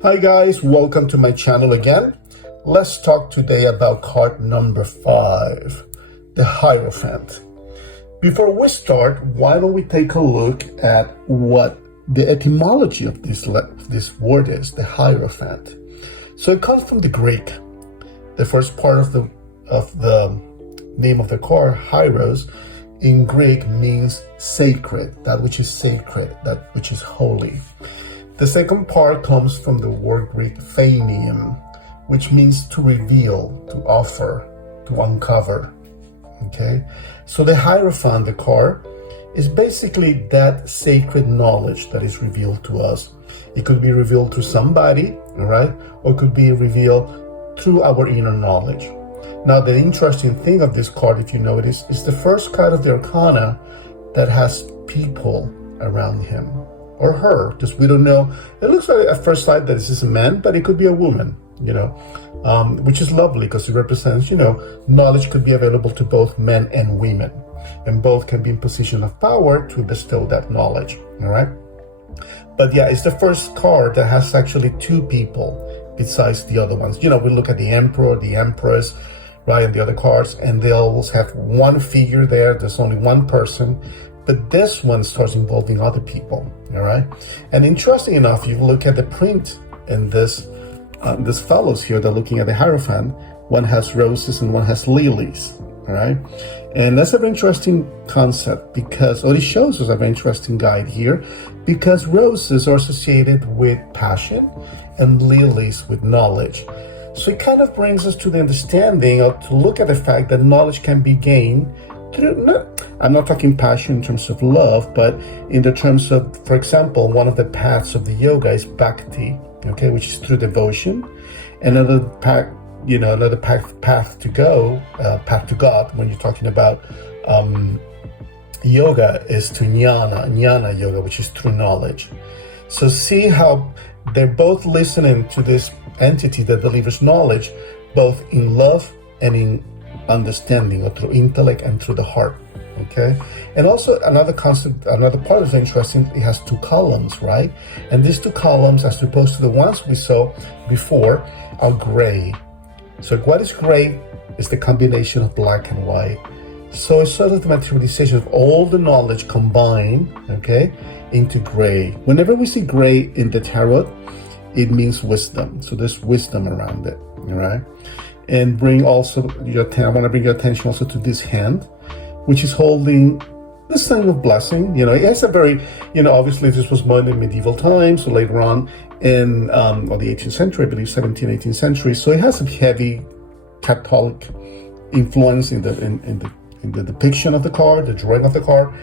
Hi guys, welcome to my channel again. Let's talk today about card number 5, the Hierophant. Before we start, why don't we take a look at what the etymology of this word is, the Hierophant. So it comes from the Greek. The first part of the name of the card, Hieros, in Greek means sacred, that which is sacred, that which is holy. The second part comes from the word Greek phanium, which means to reveal, to offer, to uncover. Okay, so the Hierophant, the card, is basically that sacred knowledge that is revealed to us. It could be revealed to somebody, all right, or it could be revealed through our inner knowledge. Now, the interesting thing of this card, if you notice, is the first card of the Arcana that has people around him or her, because we don't know. It looks like at first sight that this is a man, but it could be a woman, which is lovely because it represents, knowledge could be available to both men and women, and both can be in position of power to bestow that knowledge, all right? But yeah, it's the first card that has actually two people besides the other ones. We look at the Emperor, the Empress, right, and the other cards, and they always have one figure there. There's only one person. But this one starts involving other people, all right? And interesting enough, you look at the print in this fellows here, they're looking at the Hierophant. One has roses and one has lilies, all right? And that's a very interesting concept because, it shows us a very interesting guide here, because roses are associated with passion and lilies with knowledge. So it kind of brings us to the understanding of to look at the fact that knowledge can be gained through, I'm not talking passion in terms of love, but in the terms of, for example, one of the paths of the yoga is bhakti, okay, which is through devotion. Another path, path to go, path to God, when you're talking about yoga, is to jnana yoga, which is through knowledge. So see how they're both listening to this entity that delivers knowledge, both in love and in understanding, or through intellect and through the heart. Okay, and also another concept, another part is interesting. It has two columns, right? And these two columns, as opposed to the ones we saw before, are gray. So what is gray is the combination of black and white. So it's sort of the materialization of all the knowledge combined, okay, into gray. Whenever we see gray in the tarot, it means wisdom. So there's wisdom around it, all right? And I want to bring your attention also to this hand, which is holding the sign of blessing. It has a very, obviously this was more in medieval times, so later on in the 18th century, I believe 17th, 18th century. So it has a heavy Catholic influence in the depiction of the card, the drawing of the card,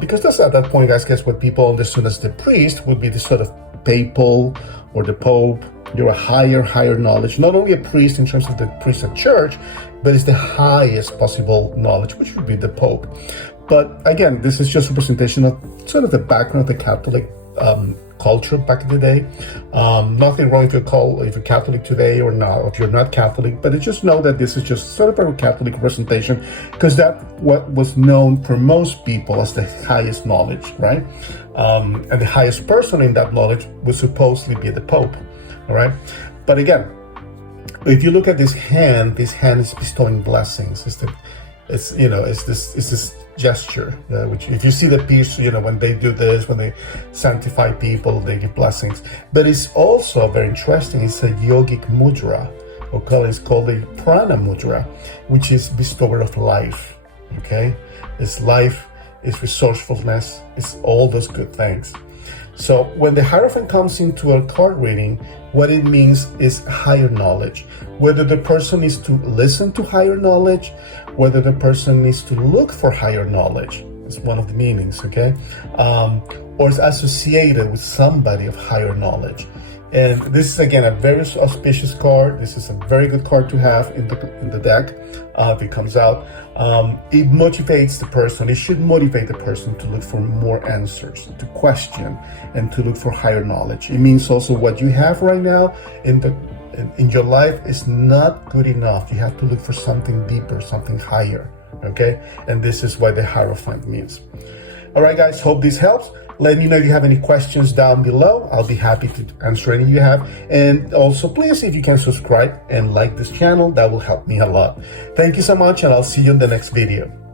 because that's at that point, I guess, what people understood as the priest would be the sort of papal or the Pope. You're a higher knowledge, not only a priest in terms of the priest of church, but it's the highest possible knowledge, which would be the Pope. But again, this is just a representation of sort of the background of the Catholic culture back in the day. Nothing wrong if you're Catholic today or not, or if you're not Catholic, but just know that this is just sort of a Catholic representation, because that's what was known for most people as the highest knowledge, right? And the highest person in that knowledge would supposedly be the Pope. All right, but again, if you look at this hand is bestowing blessings. It's this gesture, which if you see the piece, when they do this, when they sanctify people, they give blessings. But it's also very interesting. It's a yogic mudra, it's called a prana mudra, which is bestower of life. Okay, it's life, it's resourcefulness, it's all those good things. So when the Hierophant comes into a card reading, what it means is higher knowledge. Whether the person needs to listen to higher knowledge, whether the person needs to look for higher knowledge, is one of the meanings, okay? Or is associated with somebody of higher knowledge. And this is, again, a very auspicious card. This is a very good card to have in the deck if it comes out. It motivates the person. It should motivate the person to look for more answers, to question, and to look for higher knowledge. It means also what you have right now in your life is not good enough. You have to look for something deeper, something higher, okay? And this is what the Hierophant means. All right, guys, hope this helps. Let me know if you have any questions down below. I'll be happy to answer any you have. And also, please, if you can subscribe and like this channel, that will help me a lot. Thank you so much, and I'll see you in the next video.